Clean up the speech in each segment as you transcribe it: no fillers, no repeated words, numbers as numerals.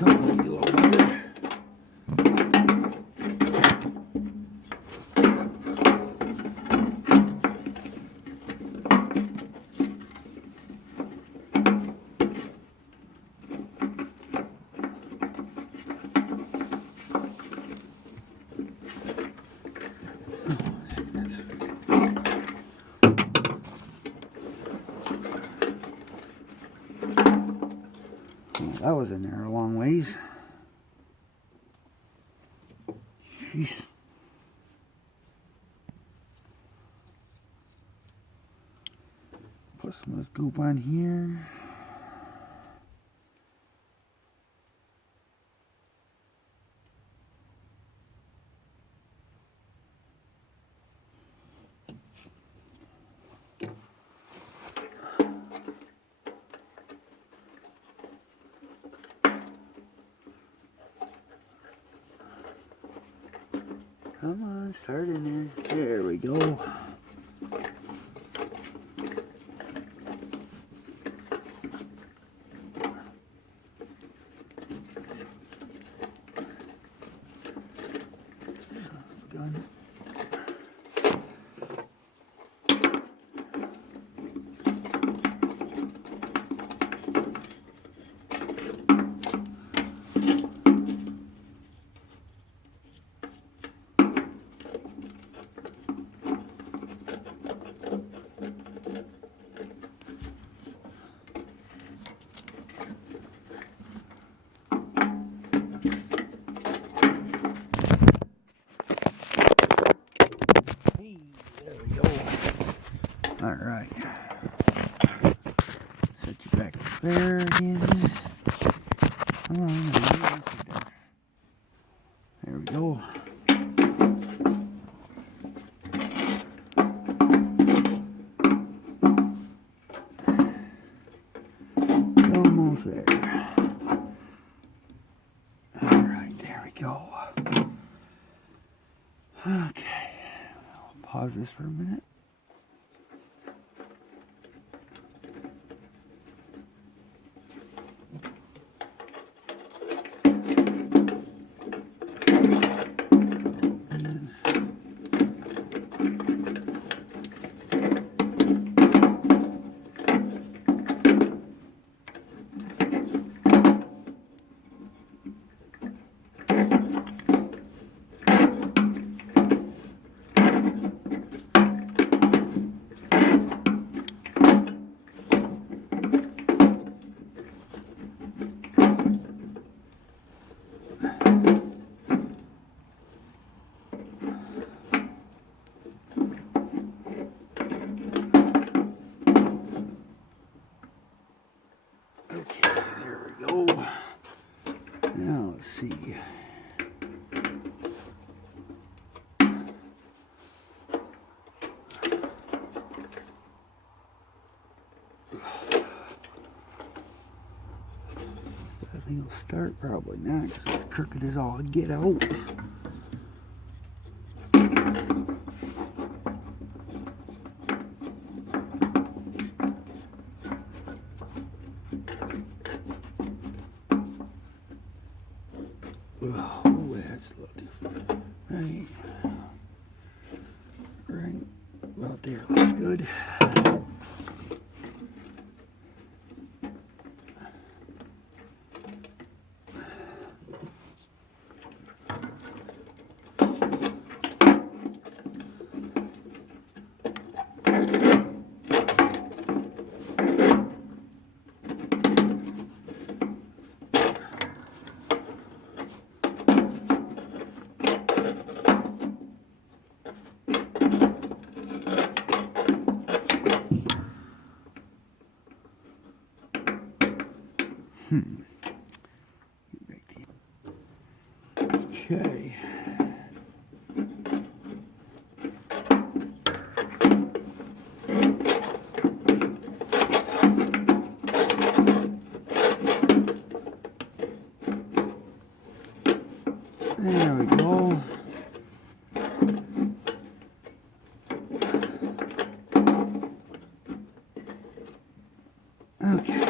Come on, you little bugger. That was in there a long ways. Jeez. Put some of this goop on here. Come on, start in there. There we go. Son of a gun. All right, set you back up there again. Come on, there we go. Almost there. All right, there we go. Okay, I'll pause this for a minute. Okay, there we go. Now let's see. I think it'll start, probably not, because it's crooked as all get out. Oh, that's a little different. Right about there looks good. Okay. There we go. Okay.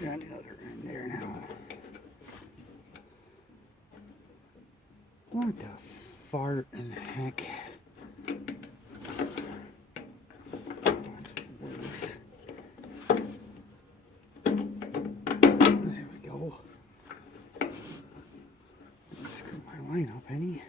get on the other end there now. What the fart in the heck? That's worse. There we go. Screw my line up, Penny.